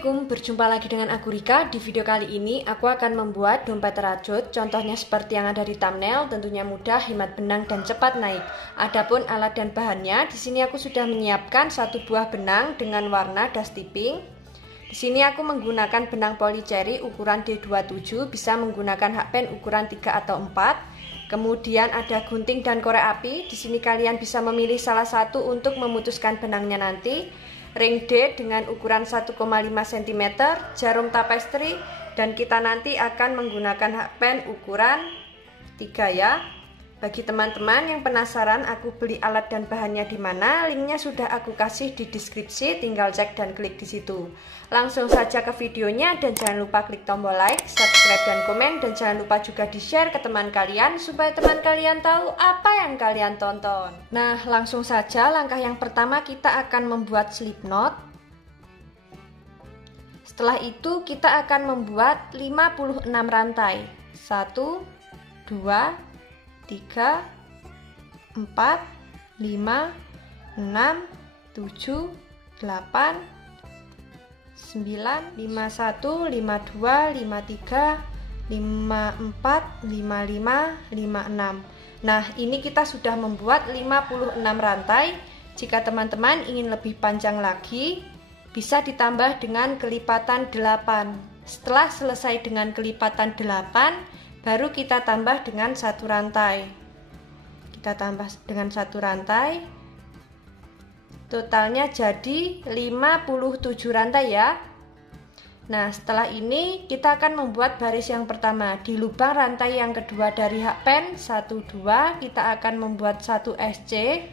Assalamualaikum, berjumpa lagi dengan aku Rika. Di video kali ini aku akan membuat dompet rajut. Contohnya seperti yang ada di thumbnail, tentunya mudah, hemat benang dan cepat naik. Adapun alat dan bahannya, di sini aku sudah menyiapkan satu buah benang dengan warna dusty pink. Di sini aku menggunakan benang polycherry ukuran D27, bisa menggunakan hakpen ukuran 3 atau 4. Kemudian ada gunting dan korek api. Di sini kalian bisa memilih salah satu untuk memutuskan benangnya nanti. Ring D dengan ukuran 1,5 cm, jarum tapestry, dan kita nanti akan menggunakan hakpen ukuran 3 ya. Bagi teman-teman yang penasaran aku beli alat dan bahannya di mana, linknya sudah aku kasih di deskripsi, tinggal cek dan klik di situ. Langsung saja ke videonya dan jangan lupa klik tombol like, subscribe dan komen, dan jangan lupa juga di-share ke teman kalian supaya teman kalian tahu apa yang kalian tonton. Nah, langsung saja langkah yang pertama kita akan membuat slip knot. Setelah itu kita akan membuat 56 rantai. 1 2 3, 4, 5, 6, 7, 8, 9, 51, 52, 53, 54, 55, 56. Nah, ini kita sudah membuat 56 rantai. Jika teman-teman ingin lebih panjang lagi, bisa ditambah dengan kelipatan 8. Setelah selesai dengan kelipatan 8, baru kita tambah dengan satu rantai. Kita tambah dengan satu rantai. Totalnya jadi 57 rantai ya. Nah, setelah ini kita akan membuat baris yang pertama. Di lubang rantai yang kedua dari hakpen 1 2 kita akan membuat 1 SC.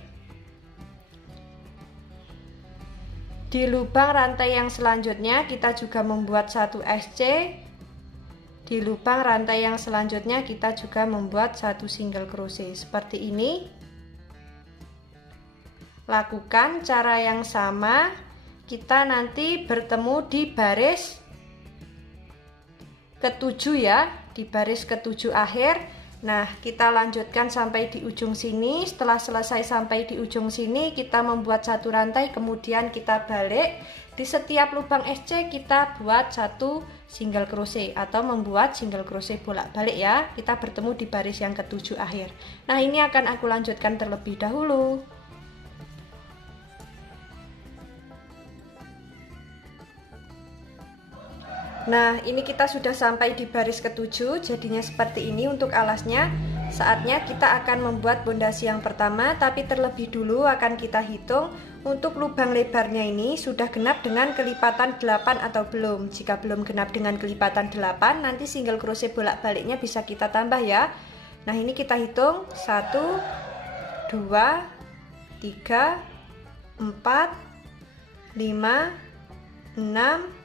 Di lubang rantai yang selanjutnya kita juga membuat 1 SC. Di lubang rantai yang selanjutnya kita juga membuat 1 single crochet seperti ini. Lakukan cara yang sama, kita nanti bertemu di baris ke-7 ya, di baris ke-7 akhir. Nah, kita lanjutkan sampai di ujung sini. Setelah selesai sampai di ujung sini, kita membuat satu rantai, kemudian kita balik. Di setiap lubang SC kita buat 1 single crochet atau membuat single crochet bolak-balik ya. Kita bertemu di baris yang ke-7 akhir. Nah, ini akan aku lanjutkan terlebih dahulu. Nah, ini kita sudah sampai di baris ke-7, jadinya seperti ini untuk alasnya. Saatnya kita akan membuat pondasi yang pertama, tapi terlebih dulu akan kita hitung untuk lubang lebarnya ini sudah genap dengan kelipatan 8 atau belum. Jika belum genap dengan kelipatan 8, nanti single crochet bolak-baliknya bisa kita tambah ya. Nah, ini kita hitung 1 2 3 4 5 6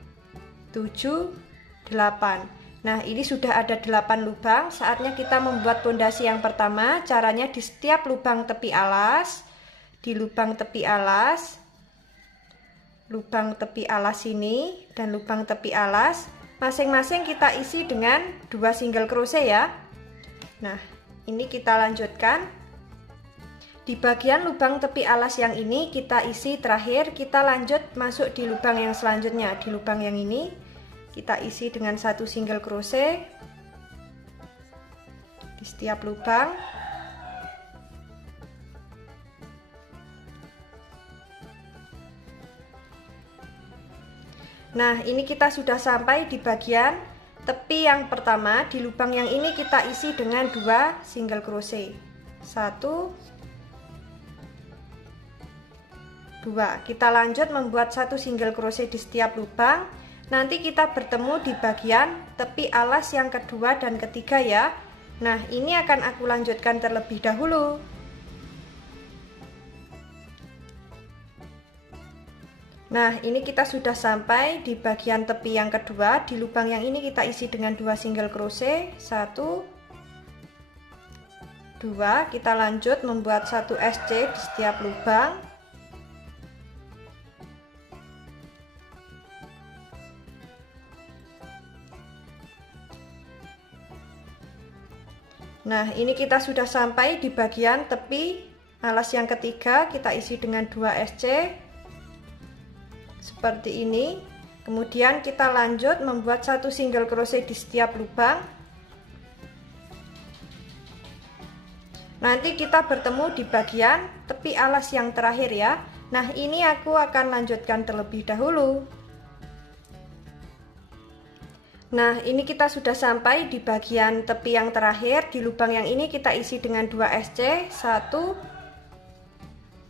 7 8. Nah, ini sudah ada 8 lubang. Saatnya kita membuat pondasi yang pertama. Caranya di setiap lubang tepi alas, di lubang tepi alas ini dan lubang tepi alas, masing-masing kita isi dengan 2 single crochet ya. Nah, ini kita lanjutkan. Di bagian lubang tepi alas yang ini kita isi terakhir, kita lanjut masuk di lubang yang selanjutnya. Di lubang yang ini kita isi dengan 1 single crochet di setiap lubang. Nah, ini kita sudah sampai di bagian tepi yang pertama. Di lubang yang ini kita isi dengan 2 single crochet. 1 2. Kita lanjut membuat 1 single crochet di setiap lubang. Nanti kita bertemu di bagian tepi alas yang kedua dan ketiga ya. Nah, ini akan aku lanjutkan terlebih dahulu. Nah, ini kita sudah sampai di bagian tepi yang kedua. Di lubang yang ini kita isi dengan 2 single crochet. 1 2. Kita lanjut membuat 1 SC di setiap lubang. Nah, ini kita sudah sampai di bagian tepi alas yang ketiga. Kita isi dengan 2 SC seperti ini. Kemudian kita lanjut membuat 1 single crochet di setiap lubang. Nanti kita bertemu di bagian tepi alas yang terakhir ya. Nah, ini aku akan lanjutkan terlebih dahulu. Nah, ini kita sudah sampai di bagian tepi yang terakhir. Di lubang yang ini kita isi dengan 2 SC, 1,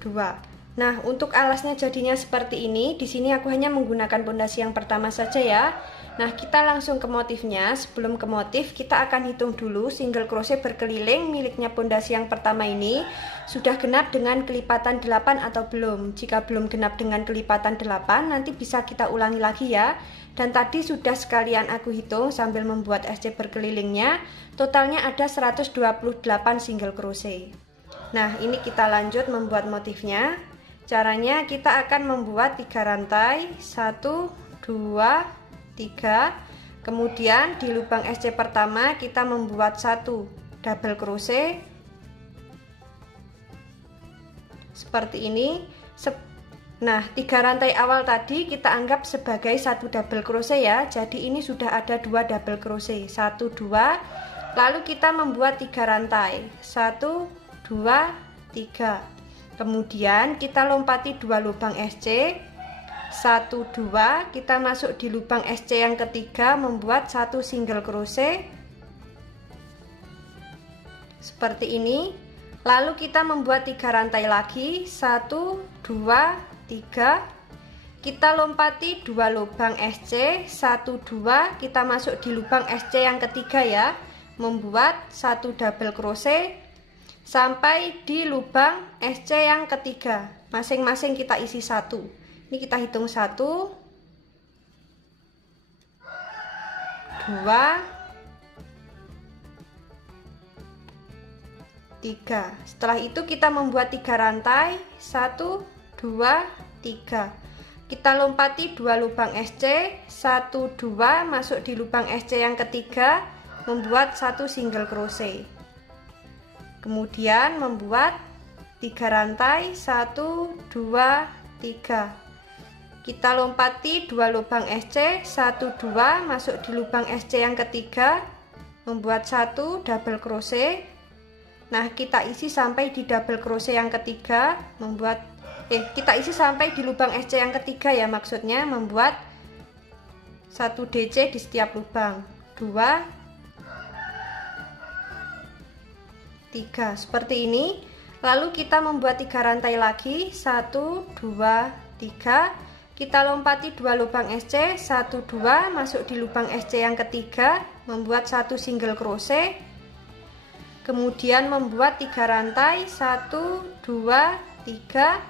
2. Nah, untuk alasnya jadinya seperti ini. Di sini aku hanya menggunakan pondasi yang pertama saja ya. Nah, kita langsung ke motifnya. Sebelum ke motif, kita akan hitung dulu single crochet berkeliling miliknya pondasi yang pertama ini sudah genap dengan kelipatan 8 atau belum. Jika belum genap dengan kelipatan 8, nanti bisa kita ulangi lagi ya. Dan tadi sudah sekalian aku hitung sambil membuat SC berkelilingnya. Totalnya ada 128 single crochet. Nah, ini kita lanjut membuat motifnya. Caranya kita akan membuat 3 rantai, 1, 2, 3. Kemudian di lubang SC pertama kita membuat 1 double crochet seperti ini. Nah, 3 rantai awal tadi kita anggap sebagai 1 double crochet ya. Jadi ini sudah ada 2 double crochet, 1, 2. Lalu kita membuat 3 rantai, 1, 2, 3. Kemudian kita lompati 2 lubang SC, 1, 2. Kita masuk di lubang SC yang ketiga membuat 1 single crochet seperti ini. Lalu kita membuat 3 rantai lagi, 1, 2, 3. Kita lompati 2 lubang SC, 1, 2. Kita masuk di lubang SC yang ketiga ya, membuat 1 double crochet sampai di lubang SC yang ketiga. Masing-masing kita isi 1. Ini kita hitung 1, 2, 3. Setelah itu kita membuat 3 rantai, 1, 2, 3. Kita lompati 2 lubang SC, 1, 2, masuk di lubang SC yang ketiga, membuat 1 single crochet. Kemudian membuat 3 rantai, 1, 2, 3. Kita lompati 2 lubang SC, 1, 2, masuk di lubang SC yang ketiga, membuat 1 double crochet. Nah, kita isi sampai di double crochet yang ketiga, kita isi sampai di lubang SC yang ketiga ya, maksudnya membuat 1 DC di setiap lubang, 2, 3 seperti ini. Lalu kita membuat 3 rantai lagi, 1, 2, 3. Kita lompati 2 lubang SC, 1, 2, masuk di lubang SC yang ketiga, membuat 1 single crochet. Kemudian membuat 3 rantai, 1, 2, 3.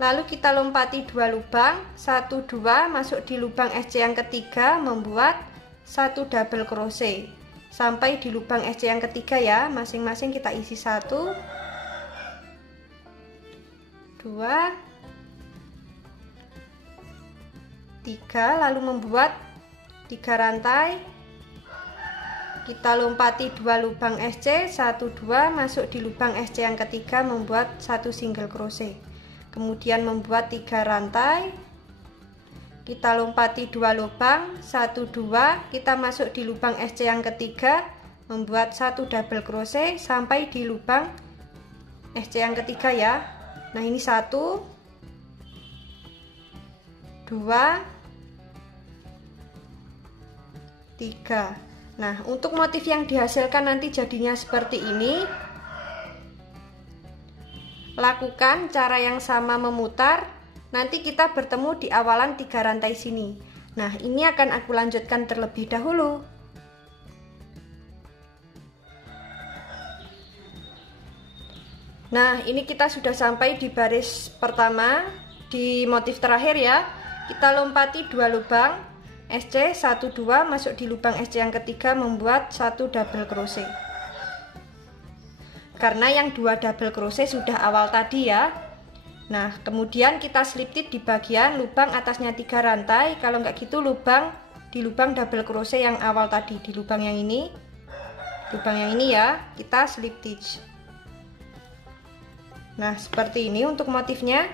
Lalu kita lompati 2 lubang, 1, 2, masuk di lubang SC yang ketiga, membuat 1 double crochet sampai di lubang SC yang ketiga ya. Masing-masing kita isi 1, 2, 3. Lalu membuat 3 rantai. Kita lompati 2 lubang SC, 1, 2, masuk di lubang SC yang ketiga, membuat 1 single crochet. Kemudian membuat 3 rantai. Kita lompati 2 lubang, 1, 2, kita masuk di lubang SC yang ketiga, membuat 1 double crochet sampai di lubang SC yang ketiga ya. Nah, ini 1, 2, 3. Nah, untuk motif yang dihasilkan nanti jadinya seperti ini. Lakukan cara yang sama memutar. Nanti kita bertemu di awalan 3 rantai sini. Nah, ini akan aku lanjutkan terlebih dahulu. Nah, ini kita sudah sampai di baris pertama, di motif terakhir ya. Kita lompati 2 lubang SC, 1, 2, masuk di lubang SC yang ketiga, membuat 1 double crochet. Karena yang 2 double crochet sudah awal tadi ya. Nah, kemudian kita slip stitch di bagian lubang atasnya 3 rantai. Kalau nggak gitu di lubang double crochet yang awal tadi, di lubang yang ini. Lubang yang ini ya, kita slip stitch. Nah, seperti ini untuk motifnya.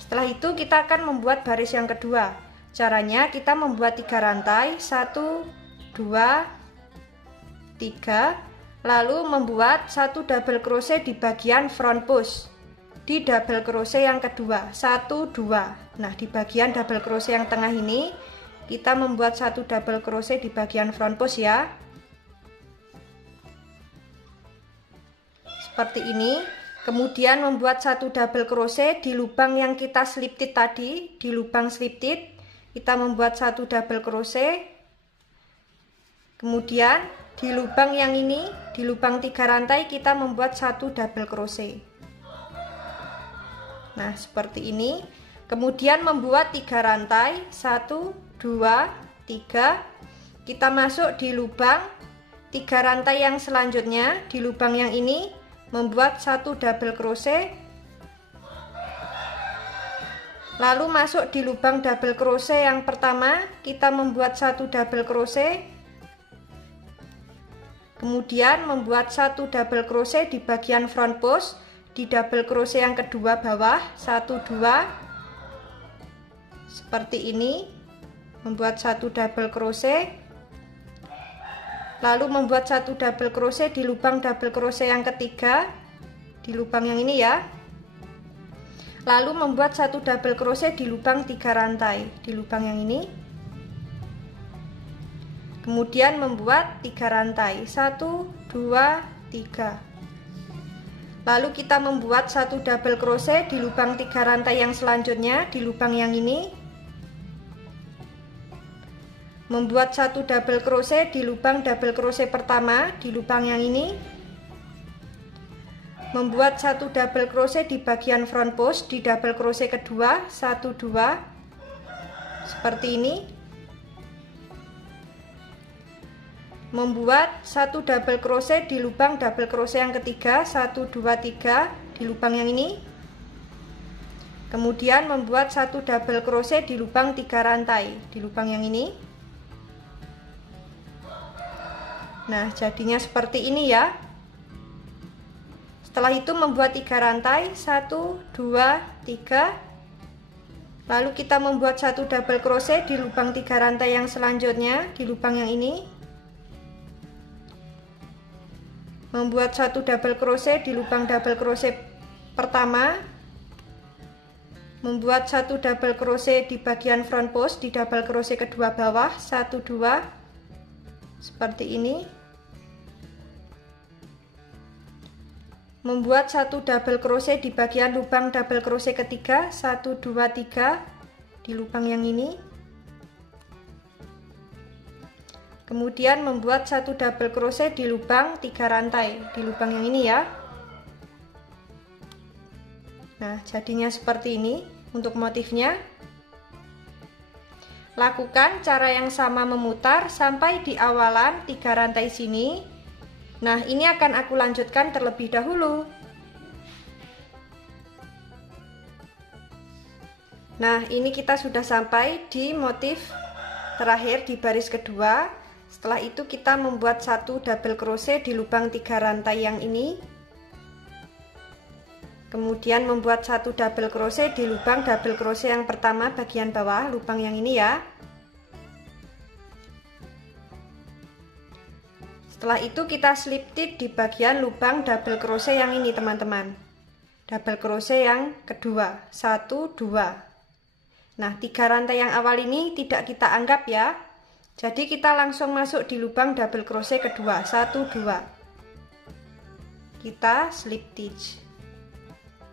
Setelah itu kita akan membuat baris yang kedua. Caranya kita membuat 3 rantai, 1, 2, 3, lalu membuat 1 double crochet di bagian front post di double crochet yang kedua, 1, 2. Nah, di bagian double crochet yang tengah ini kita membuat 1 double crochet di bagian front post ya. Seperti ini. Kemudian membuat 1 double crochet di lubang yang kita slip knit tadi, di lubang slip knit kita membuat 1 double crochet. Kemudian di lubang yang ini, di lubang 3 rantai kita membuat 1 double crochet. Nah, seperti ini. Kemudian membuat 3 rantai, 1, 2, 3. Kita masuk di lubang 3 rantai yang selanjutnya, di lubang yang ini membuat 1 double crochet. Lalu masuk di lubang double crochet yang pertama, kita membuat 1 double crochet. Kemudian membuat 1 double crochet di bagian front post di double crochet yang kedua bawah, 1, 2. Seperti ini. Membuat 1 double crochet. Lalu membuat 1 double crochet di lubang double crochet yang ketiga, di lubang yang ini ya. Lalu membuat 1 double crochet di lubang 3 rantai, di lubang yang ini. Kemudian membuat 3 rantai, 1, 2, 3. Lalu kita membuat 1 double crochet di lubang 3 rantai yang selanjutnya, di lubang yang ini. Membuat 1 double crochet di lubang double crochet pertama, di lubang yang ini. Membuat 1 double crochet di bagian front post di double crochet kedua, 1, 2. Seperti ini. Membuat 1 double crochet di lubang double crochet yang ketiga, 1, 2, 3 di lubang yang ini. Kemudian membuat 1 double crochet di lubang 3 rantai, di lubang yang ini. Nah, jadinya seperti ini ya. Setelah itu membuat 3 rantai, 1, 2, 3. Lalu kita membuat 1 double crochet di lubang 3 rantai yang selanjutnya, di lubang yang ini. Membuat 1 double crochet di lubang double crochet pertama. Membuat 1 double crochet di bagian front post di double crochet kedua bawah, 1, 2. Seperti ini. Membuat 1 double crochet di bagian lubang double crochet ketiga, 1, 2, 3 di lubang yang ini. Kemudian membuat 1 double crochet di lubang 3 rantai, di lubang yang ini ya. Nah, jadinya seperti ini untuk motifnya. Lakukan cara yang sama memutar sampai di awalan 3 rantai sini. Nah, ini akan aku lanjutkan terlebih dahulu. Nah, ini kita sudah sampai di motif terakhir di baris kedua. Setelah itu kita membuat 1 double crochet di lubang 3 rantai yang ini. Kemudian membuat 1 double crochet di lubang double crochet yang pertama bagian bawah, lubang yang ini ya. Setelah itu kita slip knit di bagian lubang double crochet yang ini teman-teman. Double crochet yang kedua, 1, 2. Nah, 3 rantai yang awal ini tidak kita anggap ya. Jadi kita langsung masuk di lubang double crochet kedua, 1, 2. Kita slip stitch.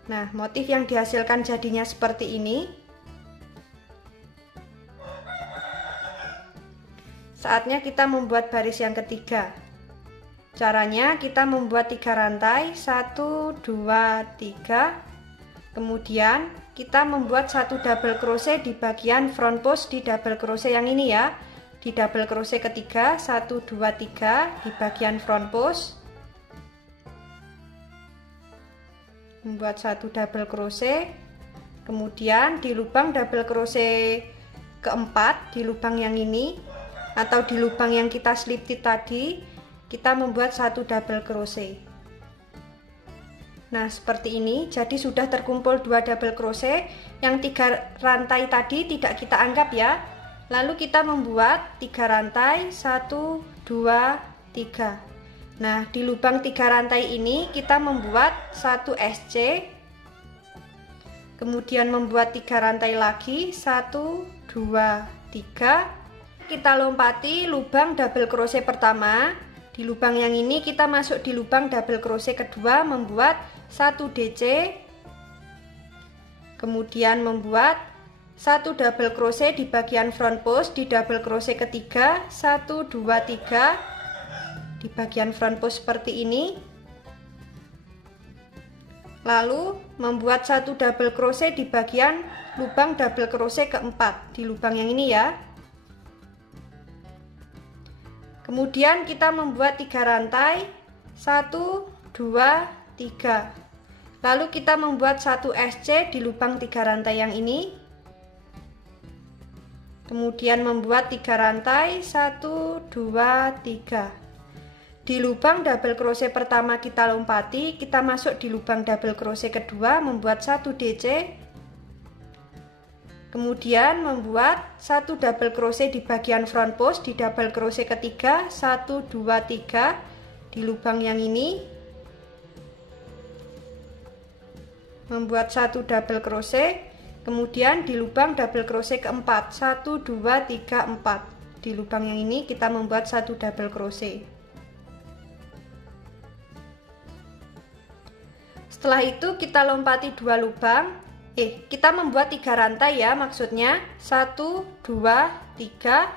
Nah, motif yang dihasilkan jadinya seperti ini. Saatnya kita membuat baris yang ketiga. Caranya kita membuat 3 rantai, 1, 2, 3. Kemudian kita membuat 1 double crochet di bagian front post di double crochet yang ini ya. Di double crochet ketiga, 1, 2, 3 di bagian front post. Membuat 1 double crochet. Kemudian di lubang double crochet keempat, di lubang yang ini atau di lubang yang kita slip knit tadi, kita membuat 1 double crochet. Nah, seperti ini. Jadi sudah terkumpul 2 double crochet. Yang 3 rantai tadi tidak kita anggap ya. Lalu kita membuat 3 rantai, 1, 2, 3. Nah, di lubang 3 rantai ini kita membuat 1 SC. Kemudian membuat 3 rantai lagi, 1, 2, 3. Kita lompati lubang double crochet pertama. Di lubang yang ini kita masuk di lubang double crochet kedua, membuat 1 DC. Kemudian membuat 1 double crochet di bagian front post di double crochet ketiga, 1, 2, 3 di bagian front post seperti ini. Lalu membuat 1 double crochet di bagian lubang double crochet keempat di lubang yang ini ya. Kemudian kita membuat 3 rantai, 1, 2, 3. Lalu kita membuat 1 SC di lubang 3 rantai yang ini. Kemudian membuat 3 rantai, 1, 2, 3. Di lubang double crochet pertama kita lompati, kita masuk di lubang double crochet kedua, membuat 1 DC. Kemudian membuat 1 double crochet di bagian front post di double crochet ketiga, 1, 2, 3 di lubang yang ini. Membuat 1 double crochet, kemudian di lubang double crochet keempat, 1, 2, 3, 4. Di lubang yang ini kita membuat 1 double crochet. Setelah itu kita lompati 2 lubang. Kita membuat 3 rantai ya, maksudnya 1, 2, 3.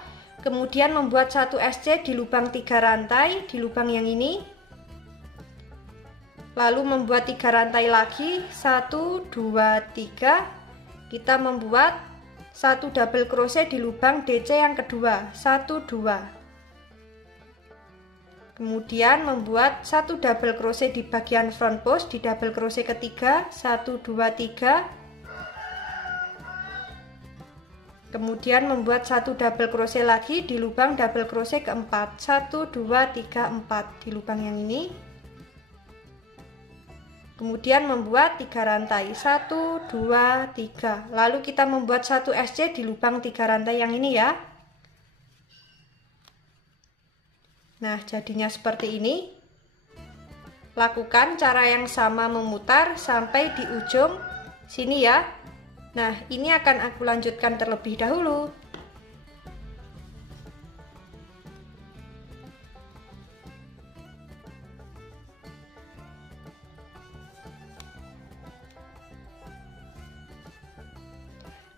Kemudian membuat 1 SC di lubang 3 rantai di lubang yang ini. Lalu membuat 3 rantai lagi, 1, 2, 3. Kita membuat 1 double crochet di lubang DC yang kedua, 1, 2. Kemudian membuat 1 double crochet di bagian front post di double crochet ketiga, 1, 2, 3. Kemudian membuat 1 double crochet lagi di lubang double crochet keempat, 1, 2, 3, 4 di lubang yang ini. Kemudian membuat 3 rantai, 1, 2, 3. Lalu kita membuat 1 SC di lubang 3 rantai yang ini ya. Nah, jadinya seperti ini. Lakukan cara yang sama memutar sampai di ujung sini ya. Nah, ini akan aku lanjutkan terlebih dahulu.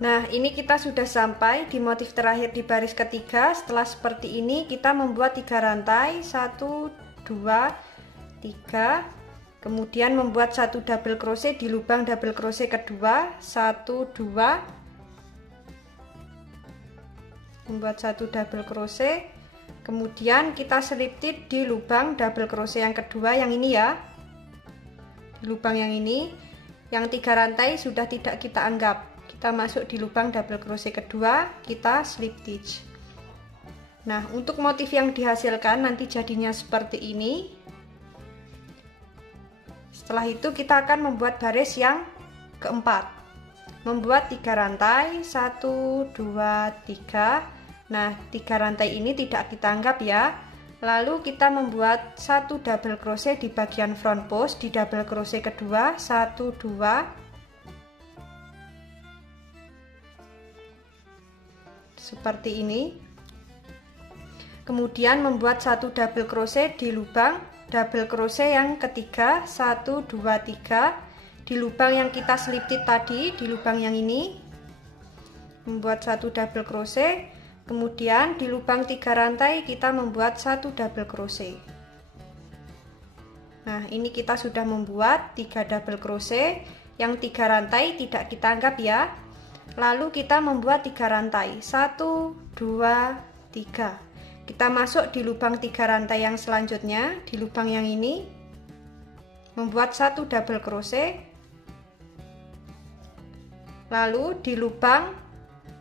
Nah, ini kita sudah sampai di motif terakhir di baris ketiga. Setelah seperti ini, kita membuat 3 rantai, 1, 2, 3. Kemudian membuat 1 double crochet di lubang double crochet kedua, 1, 2. Membuat 1 double crochet. Kemudian kita selip tip di lubang double crochet yang kedua yang ini ya. Di lubang yang ini, yang 3 rantai sudah tidak kita anggap. Kita masuk di lubang double crochet kedua, kita slip stitch. Nah, untuk motif yang dihasilkan nanti jadinya seperti ini. Setelah itu kita akan membuat baris yang keempat. Membuat 3 rantai, 1, 2, 3. Nah, 3 rantai ini tidak kita anggap ya. Lalu kita membuat 1 double crochet di bagian front post di double crochet kedua, 1, 2. Seperti ini. Kemudian membuat 1 double crochet di lubang double crochet yang ketiga, 1, 2, 3 di lubang yang kita selipit tadi, di lubang yang ini. Membuat 1 double crochet, kemudian di lubang 3 rantai kita membuat 1 double crochet. Nah, ini kita sudah membuat 3 double crochet, yang 3 rantai tidak kita anggap ya. Lalu kita membuat 3 rantai, 1, 2, 3. Kita masuk di lubang 3 rantai yang selanjutnya, di lubang yang ini. Membuat 1 double crochet. Lalu di lubang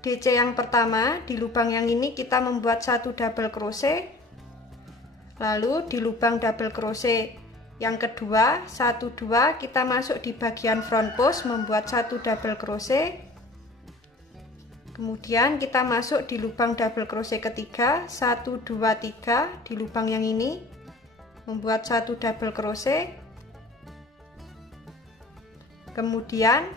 DC yang pertama, di lubang yang ini kita membuat 1 double crochet. Lalu di lubang double crochet Yang kedua, 1 2 kita masuk di bagian front post membuat 1 double crochet. Kemudian kita masuk di lubang double crochet ketiga, 1 2 3 di lubang yang ini membuat 1 double crochet. Kemudian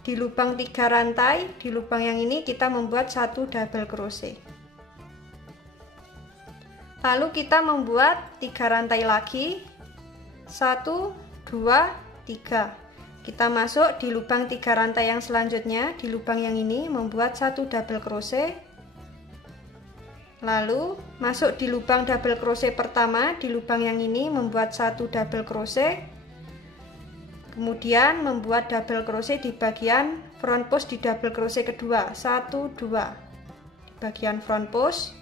di lubang 3 rantai di lubang yang ini kita membuat 1 double crochet. Lalu kita membuat 3 rantai lagi, 1 2 3. Kita masuk di lubang 3 rantai yang selanjutnya di lubang yang ini membuat 1 double crochet. Lalu masuk di lubang double crochet pertama di lubang yang ini membuat 1 double crochet. Kemudian membuat double crochet di bagian front post di double crochet kedua, 1 2 di bagian front post.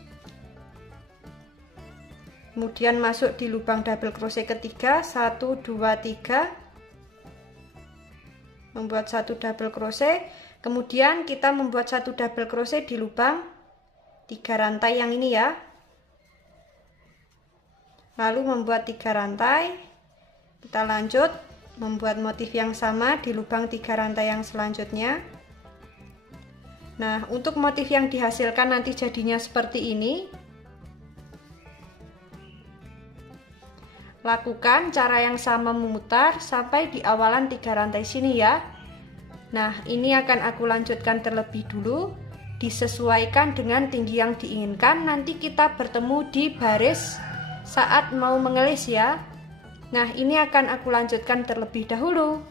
Kemudian masuk di lubang double crochet ketiga, 1 2 3 membuat 1 double crochet. Kemudian kita membuat 1 double crochet di lubang 3 rantai yang ini ya. Lalu membuat 3 rantai. Kita lanjut membuat motif yang sama di lubang 3 rantai yang selanjutnya. Nah, untuk motif yang dihasilkan nanti jadinya seperti ini. Lakukan cara yang sama memutar sampai di awalan 3 rantai sini ya. Nah, ini akan aku lanjutkan terlebih dulu. Disesuaikan dengan tinggi yang diinginkan. Nanti kita bertemu di baris saat mau mengelis ya. Nah, ini akan aku lanjutkan terlebih dahulu.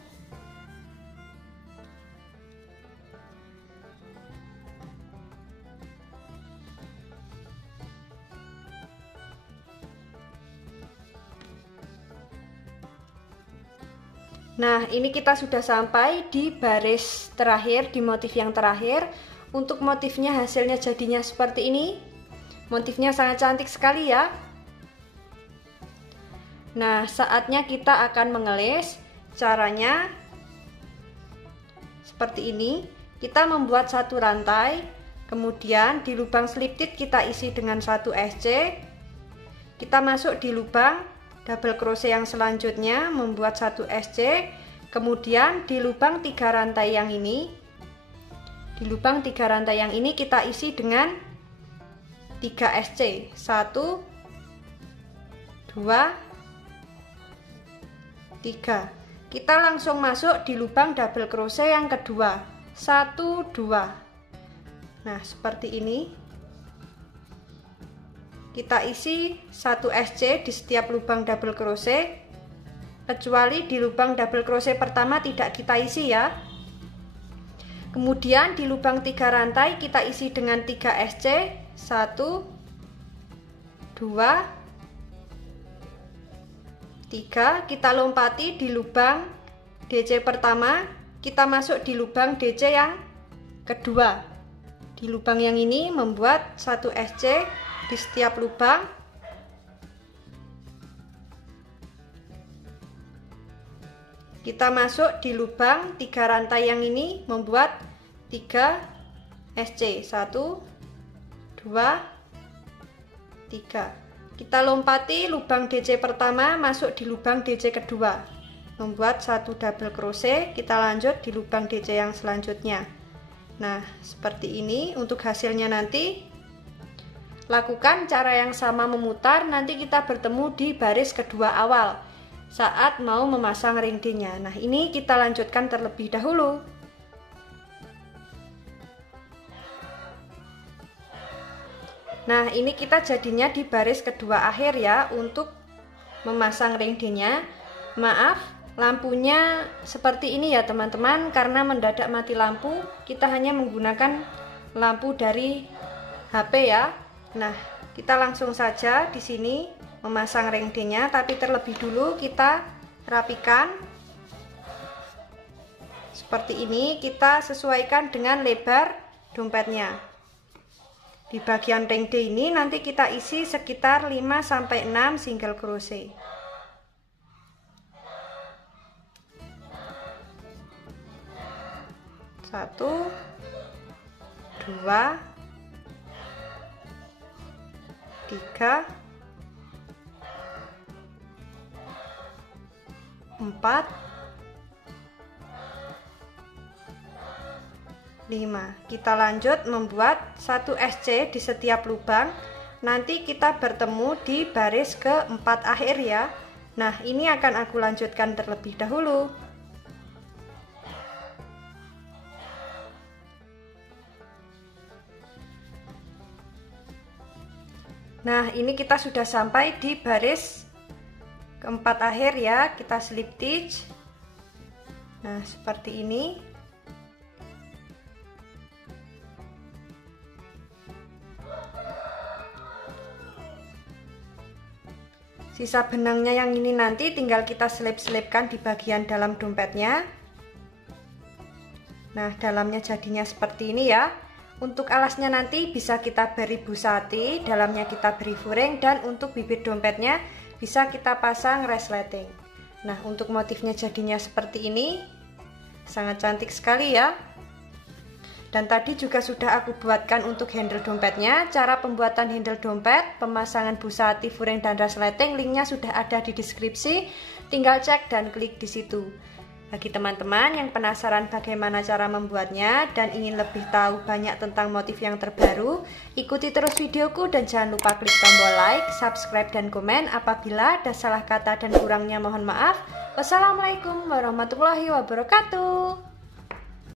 Nah, ini kita sudah sampai di baris terakhir, di motif yang terakhir. Untuk motifnya hasilnya jadinya seperti ini. Motifnya sangat cantik sekali ya. Nah, saatnya kita akan mengelis. Caranya seperti ini. Kita membuat 1 rantai, kemudian di lubang slip knit kita isi dengan 1 SC. Kita masuk di lubang double crochet yang selanjutnya membuat 1 SC. Kemudian di lubang 3 rantai yang ini, di lubang 3 rantai yang ini kita isi dengan 3 SC. 1 2 3. Kita langsung masuk di lubang double crochet yang kedua, 1 2. Nah, seperti ini. Kita isi 1 SC di setiap lubang double crochet, kecuali di lubang double crochet pertama tidak kita isi ya. Kemudian di lubang 3 rantai kita isi dengan 3 SC, 1 2 3. Kita lompati di lubang DC pertama, kita masuk di lubang DC yang kedua. Di lubang yang ini membuat 1 SC di setiap lubang. Kita masuk di lubang 3 rantai yang ini membuat 3 SC. 1 2 3. Kita lompati lubang DC pertama masuk di lubang DC kedua, membuat 1 double crochet. Kita lanjut di lubang DC yang selanjutnya. Nah, seperti ini untuk hasilnya nanti. Lakukan cara yang sama memutar, nanti kita bertemu di baris kedua awal saat mau memasang ring D-nya. Nah, ini kita lanjutkan terlebih dahulu. Nah, ini kita jadinya di baris kedua akhir ya untuk memasang ring D-nya. Maaf, lampunya seperti ini ya teman-teman, karena mendadak mati lampu, kita hanya menggunakan lampu dari HP ya. Nah, kita langsung saja di sini memasang ring D-nya, tapi terlebih dulu kita rapikan. Seperti ini, kita sesuaikan dengan lebar dompetnya. Di bagian ring D ini nanti kita isi sekitar 5-6 single crochet. Satu, 2, 3, 5. Kita lanjut membuat 1 SC di setiap lubang. Nanti kita bertemu di baris keempat akhir ya. Nah, ini akan aku lanjutkan terlebih dahulu. Nah, ini kita sudah sampai di baris keempat akhir ya. Kita slip stitch. Nah, seperti ini. Sisa benangnya yang ini nanti tinggal kita selip-selipkan di bagian dalam dompetnya. Nah, dalamnya jadinya seperti ini ya. Untuk alasnya nanti bisa kita beri busati, dalamnya kita beri furing, dan untuk bibir dompetnya bisa kita pasang resleting. Nah, untuk motifnya jadinya seperti ini. Sangat cantik sekali ya. Dan tadi juga sudah aku buatkan untuk handle dompetnya. Cara pembuatan handle dompet, pemasangan busati, furing, dan resleting, linknya sudah ada di deskripsi. Tinggal cek dan klik di situ. Bagi teman-teman yang penasaran bagaimana cara membuatnya dan ingin lebih tahu banyak tentang motif yang terbaru, ikuti terus videoku dan jangan lupa klik tombol like, subscribe, dan komen. Apabila ada salah kata dan kurangnya mohon maaf. Wassalamualaikum warahmatullahi wabarakatuh.